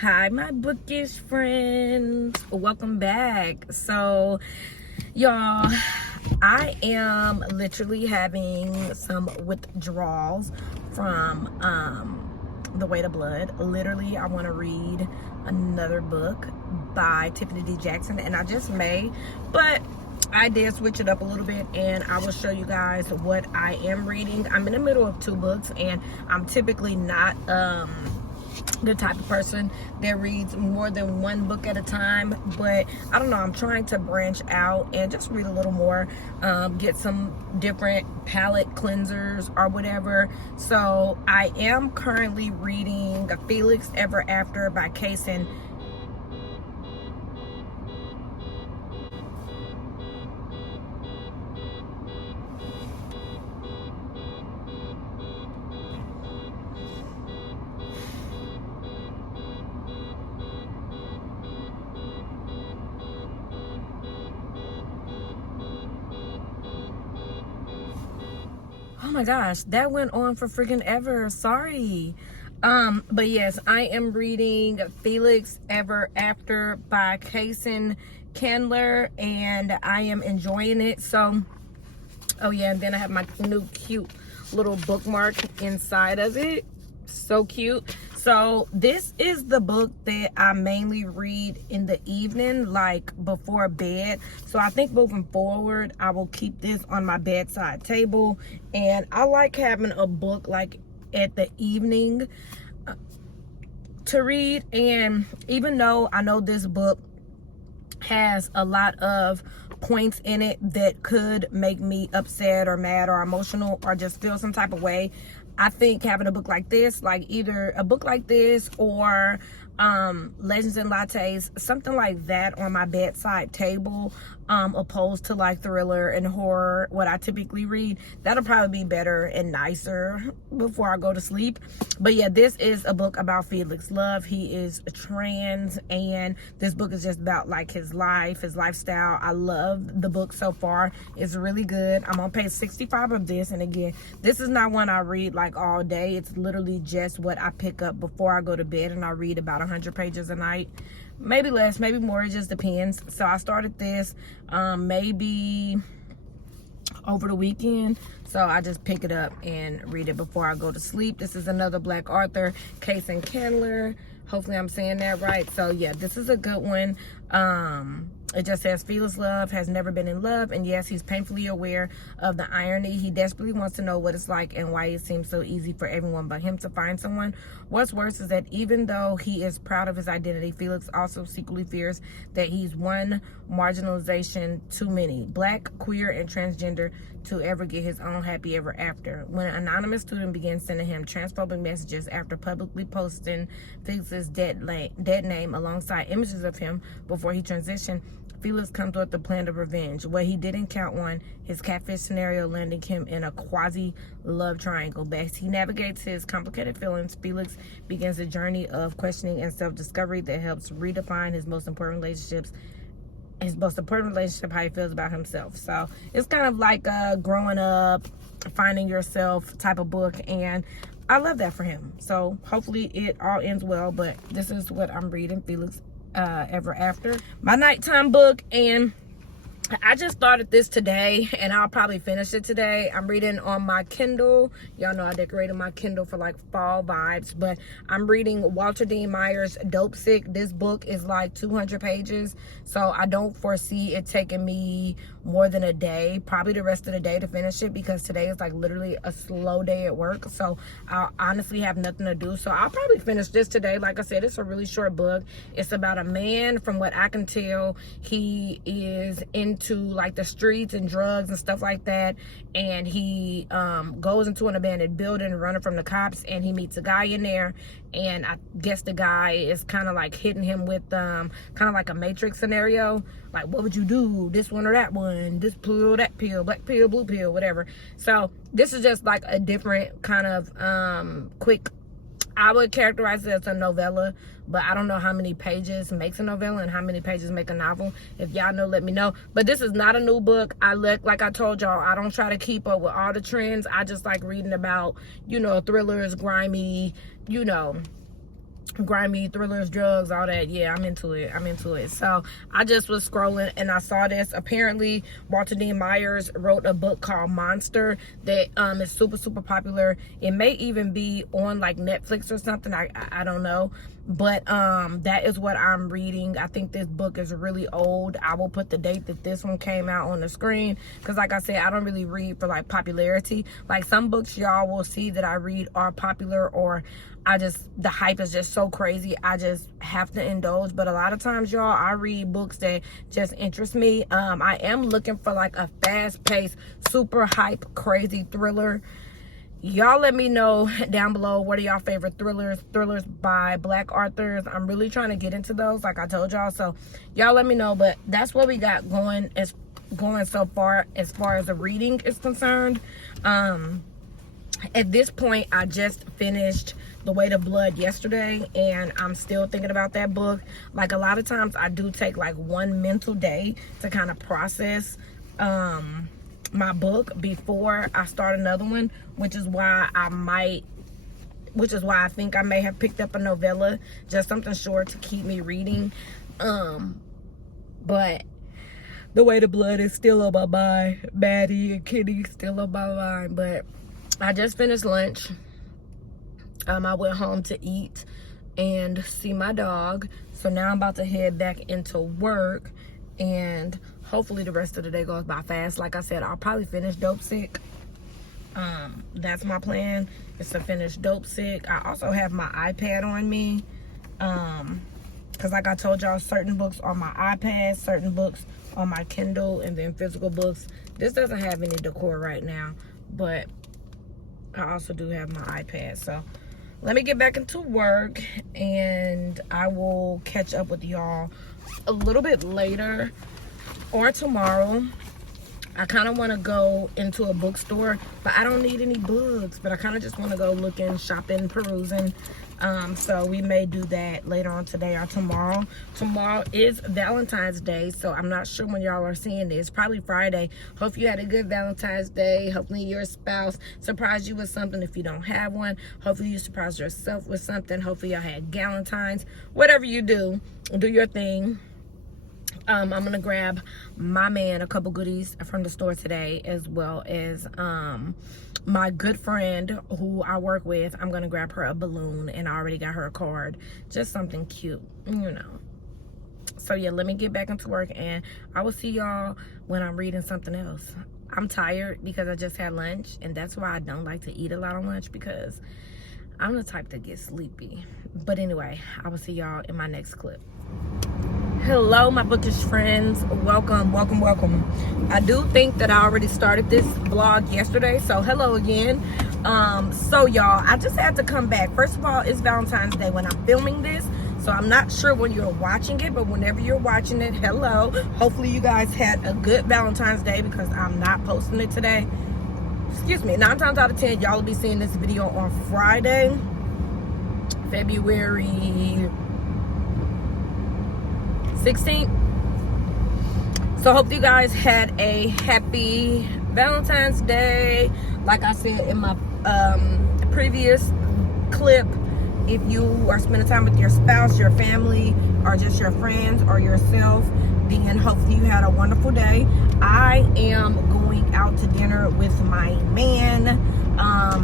Hi, my bookish friends. Welcome back. So, y'all, I am literally having some withdrawals from The Weight of Blood. Literally, I want to read another book by Tiffany D. Jackson, and I just may, but I did switch it up a little bit, and I will show you guys what I am reading. I'm in the middle of two books, and I'm typically not the type of person that reads more than one book at a time, but I don't know, I'm trying to branch out and just read a little more, get some different palette cleansers or whatever. So I am currently reading Felix Ever After by Cason. Oh my gosh, that went on for freaking ever. Sorry. But yes, I am reading Felix Ever After by Cason Candler, and I am enjoying it. So, oh yeah, and then I have my new cute little bookmark inside of it. So cute. So this is the book that I mainly read in the evening, like before bed. So I think moving forward, I will keep this on my bedside table. And I like having a book like at the evening to read. And even though I know this book has a lot of points in it that could make me upset or mad or emotional or just feel some type of way, I think having a book like this, like either a book like this or Legends and Lattes, something like that on my bedside table, opposed to like thriller and horror, what I typically read, that'll probably be better and nicer before I go to sleep. But yeah, this is a book about Felix Love. He is trans, and this book is just about like his life, his lifestyle. I love the book so far. It's really good. I'm on page 65 of this, and again, this is not one I read like all day. It's literally just what I pick up before I go to bed, and I read about 100 pages a night. Maybe less, maybe more, it just depends. So I started this maybe over the weekend, so I just pick it up and read it before I go to sleep. This is another Black author, Cason Candler. Hopefully I'm saying that right. So yeah, this is a good one. It just says Felix Love has never been in love, and yes, he's painfully aware of the irony. He desperately wants to know what it's like and why it seems so easy for everyone but him to find someone. What's worse is that even though he is proud of his identity, Felix also secretly fears that he's one marginalization too many, Black, queer, and transgender, to ever get his own happy ever after. When an anonymous student begins sending him transphobic messages after publicly posting Felix's dead name alongside images of him before he transitioned, Felix comes with a plan of revenge. What he didn't count on, his catfish scenario landing him in a quasi-love triangle. As he navigates his complicated feelings, Felix begins a journey of questioning and self-discovery that helps redefine his most important relationship, how he feels about himself. So it's kind of like a growing up, finding yourself type of book, and I love that for him. So hopefully it all ends well, but this is what I'm reading, Felix Ever After, my nighttime book. And I just started this today, and I'll probably finish it today. I'm reading on my Kindle. Y'all know I decorated my Kindle for like fall vibes, but I'm reading Walter Dean Meyer's Dope Sick. This book is like 200 pages, so I don't foresee it taking me more than a day, probably the rest of the day, to finish it, because today is like literally a slow day at work, so I'll honestly have nothing to do. So I'll probably finish this today. Like I said, it's a really short book. It's about a man, from what I can tell, he is into like the streets and drugs and stuff like that, and he goes into an abandoned building running from the cops, and he meets a guy in there, and I guess the guy is kind of like hitting him with kind of like a Matrix scenario, like, what would you do, this one or that one, this pill, that pill, black pill, blue pill, whatever. So this is just like a different kind of quick, I would characterize it as a novella, but I don't know how many pages makes a novella and how many pages make a novel. If y'all know, let me know. But this is not a new book. Like I told y'all, I don't try to keep up with all the trends. I just like reading about, you know, thrillers, grimy, you know, grimy thrillers, drugs, all that. Yeah, I'm into it. So I just was scrolling and I saw this. Apparently Walter D. Myers wrote a book called Monster that is super popular. It may even be on like Netflix or something. I don't know, but that is what I'm reading. I think this book is really old. I will put the date that this one came out on the screen, because like I said, I don't really read for like popularity. Like some books y'all will see that I read are popular, or the hype is just so crazy, I just have to indulge. But a lot of times, y'all, I read books that just interest me. I am looking for like a fast-paced, super hype, crazy thriller. Y'all let me know down below, what are y'all favorite thrillers by Black authors. I'm really trying to get into those, like I told y'all. So y'all let me know. But that's what we got going so far as the reading is concerned. At this point, I just finished The Weight of Blood yesterday, and I'm still thinking about that book. Like, a lot of times I do take like one mental day to kind of process my book before I start another one, which is why I think I may have picked up a novella, just something short to keep me reading. But The Weight of Blood is still on my mind. Maddie and Kitty still on my mind. But I just finished lunch. I went home to eat and see my dog. So now I'm about to head back into work, and hopefully the rest of the day goes by fast. Like I said, I'll probably finish Dope Sick. That's my plan, is to finish Dope Sick. I also have my iPad on me, because like I told y'all, certain books on my iPad, certain books on my Kindle, and then physical books. This doesn't have any decor right now, but I also do have my iPad. So let me get back into work, and I will catch up with y'all a little bit later or tomorrow. I kind of want to go into a bookstore, but I don't need any books, but I kind of just want to go looking, shopping, perusing. So we may do that later on today or tomorrow. Tomorrow is Valentine's Day, so I'm not sure when y'all are seeing this. Probably Friday. Hope you had a good Valentine's Day. Hopefully your spouse surprised you with something if you don't have one. Hopefully you surprised yourself with something. Hopefully y'all had Galentine's. Whatever you do, do your thing. I'm gonna grab my man a couple goodies from the store today, as well as my good friend who I work with. I'm gonna grab her a balloon, and I already got her a card, just something cute, you know. So yeah, let me get back into work, and I will see y'all when I'm reading something else. I'm tired because I just had lunch, and that's why I don't like to eat a lot on lunch, because I'm the type to get sleepy. But anyway, I will see y'all in my next clip. Hello, my bookish friends. Welcome. I do think that I already started this vlog yesterday, so hello again. So y'all, I just had to come back. First of all, it's Valentine's Day when I'm filming this, so I'm not sure when you're watching it, but whenever you're watching it, hello. Hopefully you guys had a good Valentine's Day, because I'm not posting it today. Excuse me. 9 times out of 10, y'all will be seeing this video on Friday, February 16th. So hope you guys had a happy Valentine's Day. Like I said in my previous clip, if you are spending time with your spouse, your family, or just your friends or yourself, then hopefully you had a wonderful day. I am going out to dinner with my man.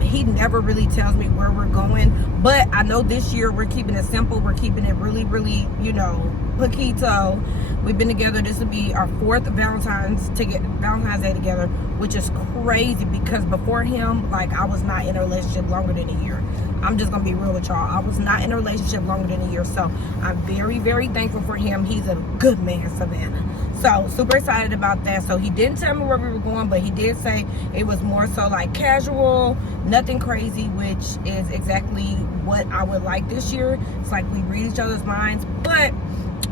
He never really tells me where we're going, but I know this year we're keeping it simple. We're keeping it really, you know, poquito. We've been together. This will be our 4th Valentine's Day together, which is crazy, because before him, like, I was not in a relationship longer than a year. I'm just gonna be real with y'all. I was not in a relationship longer than a year, so I'm very thankful for him. He's a good man, Savannah. So super excited about that. So he didn't tell me where we were going, but he did say it was more so like casual, nothing crazy, which is exactly what I would like this year. It's like we read each other's minds, but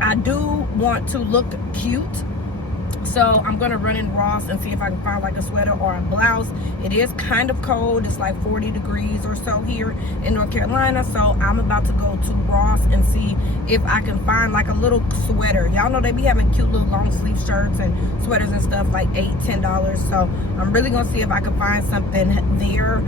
I do want to look cute. So I'm gonna run in Ross and see if I can find like a sweater or a blouse. It is kind of cold. It's like 40 degrees or so here in North Carolina. So I'm about to go to Ross and see if I can find like a little sweater. Y'all know they be having cute little long sleeve shirts and sweaters and stuff, like $8-10. So I'm really gonna see if I can find something there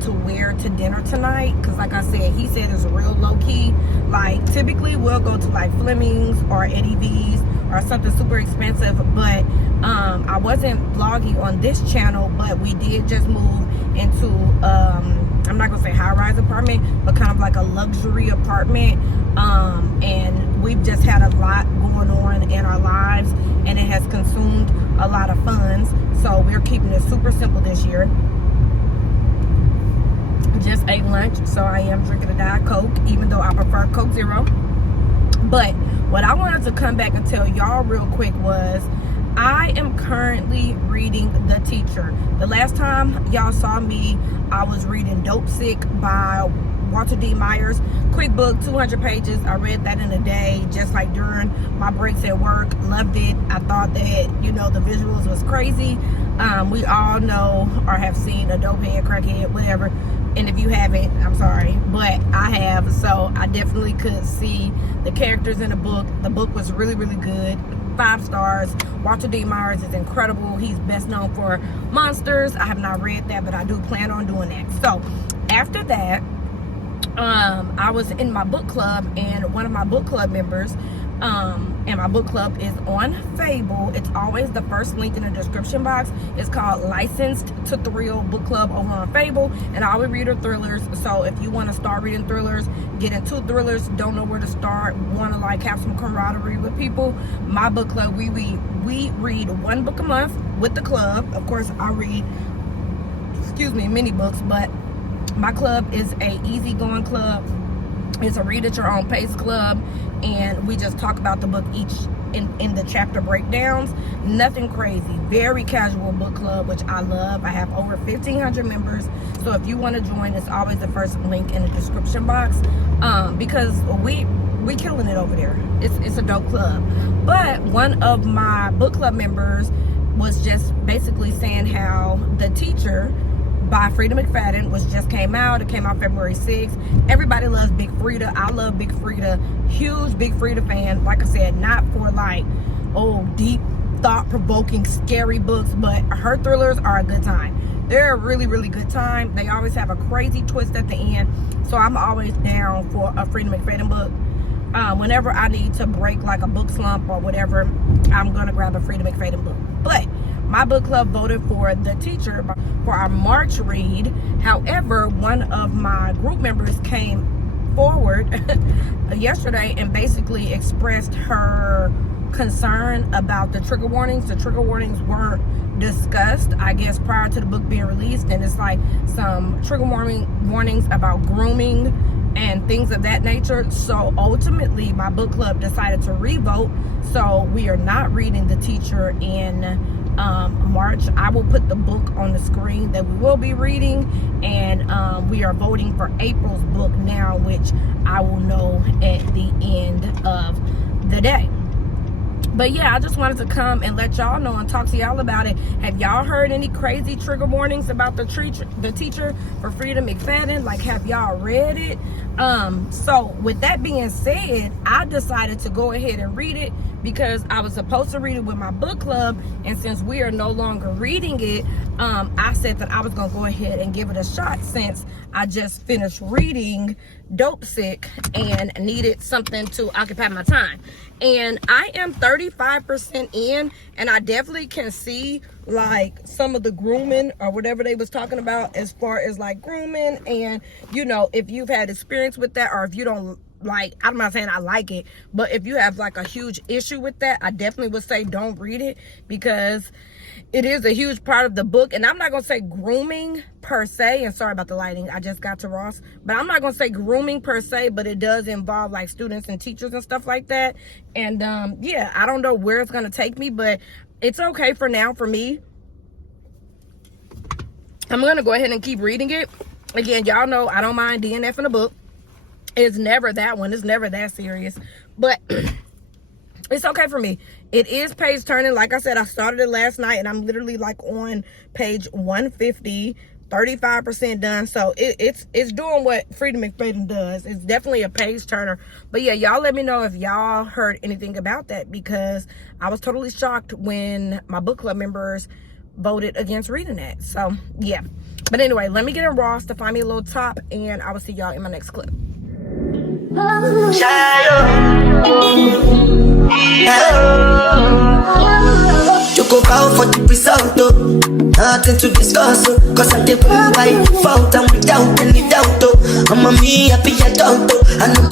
to wear to dinner tonight. Cause like I said, he said it's real low key. Like typically we'll go to like Fleming's or Eddie V's or something super expensive, but I wasn't vlogging on this channel, but we did just move into I'm not gonna say high-rise apartment, but kind of like a luxury apartment, and we've just had a lot going on in our lives, and it has consumed a lot of funds, so we're keeping it super simple this year. Just ate lunch, so I am drinking a Diet Coke, even though I prefer Coke Zero. But what I wanted to come back and tell y'all real quick was I am currently reading The Teacher. The last time y'all saw me, I was reading Dope Sick by Walter D. Myers. Quick book, 200 pages. I read that in a day, just like during my breaks at work. Loved it. I thought that, you know, the visuals was crazy. We all know or have seen a dope head, crackhead, whatever. And if you haven't, I'm sorry, but I have. So I definitely could see the characters in the book. The book was really, really good. 5 stars. Walter D. Myers is incredible. He's best known for Monsters. I have not read that, but I do plan on doing that. So after that, I was in my book club, and one of my book club members, and my book club is on Fable. It's always the first link in the description box. It's called Licensed to Thrill Book Club over on Fable, and I always read thrillers. So if you want to start reading thrillers, get into thrillers, don't know where to start, want to like have some camaraderie with people, my book club, we read 1 book a month with the club. Of course, I read, mini books, but my club is a easygoing club. It's a read at your own pace club, and we just talk about the book each in the chapter breakdowns. Nothing crazy. Very casual book club, which I love. I have over 1,500 members, so if you want to join, it's always the first link in the description box, because we killing it over there. It's a dope club. But one of my book club members was just basically saying how The Teacher by Freida McFadden, which just came out. It came out February 6th. Everybody loves Big Freida. I love Big Freida. Huge Big Freida fan. Like I said, not for like, deep, thought-provoking, scary books, but her thrillers are a good time. They're a really, really good time. They always have a crazy twist at the end. So I'm always down for a Freida McFadden book. Whenever I need to break like a book slump or whatever, I'm gonna grab a Freida McFadden book. But my book club voted for The Teacher for our March read. However, one of my group members came forward yesterday and basically expressed her concern about the trigger warnings. The trigger warnings weren't discussed, I guess, prior to the book being released, and it's like some trigger warnings about grooming and things of that nature. So ultimately my book club decided to revote, so we are not reading The Teacher in March. I will put the book on the screen that we will be reading, and we are voting for April's book now, which I will know at the end of the day. But yeah, I just wanted to come and let y'all know and talk to y'all about it. Have y'all heard any crazy trigger warnings about the teacher for Freida McFadden? Like, have y'all read it? So with that being said, I decided to go ahead and read it because I was supposed to read it with my book club, and since we are no longer reading it, I said that I was gonna go ahead and give it a shot since I just finished reading Dope Sick and needed something to occupy my time. And I am 35% in, and I definitely can see like some of the grooming or whatever they was talking about as far as like grooming, and you know, if you've had experience with that, or if you don't like, I'm not saying I like it, but if you have like a huge issue with that, I definitely would say don't read it, because it is a huge part of the book. And I'm not gonna say grooming per se, and sorry about the lighting, I just got to Ross, but I'm not gonna say grooming per se, but it does involve like students and teachers and stuff like that. And yeah, I don't know where it's gonna take me, but it's okay for now for me. I'm gonna go ahead and keep reading it. Again, y'all know I don't mind DNF in a book. It's never that one, it's never that serious, but It's okay for me. It is page turning. Like I said, I started it last night and I'm literally like on page 150, 35% done. So it's doing what Freida McFadden does. It's definitely a page turner. But yeah, y'all let me know if y'all heard anything about that, because I was totally shocked when my book club members voted against reading that. So yeah. But anyway, let me get in Ross to find me a little top, and I will see y'all in my next clip. You go bow for the result, though. Nothing to discuss, cause I did white fault and without any doubt, though. I'm a me happy adult,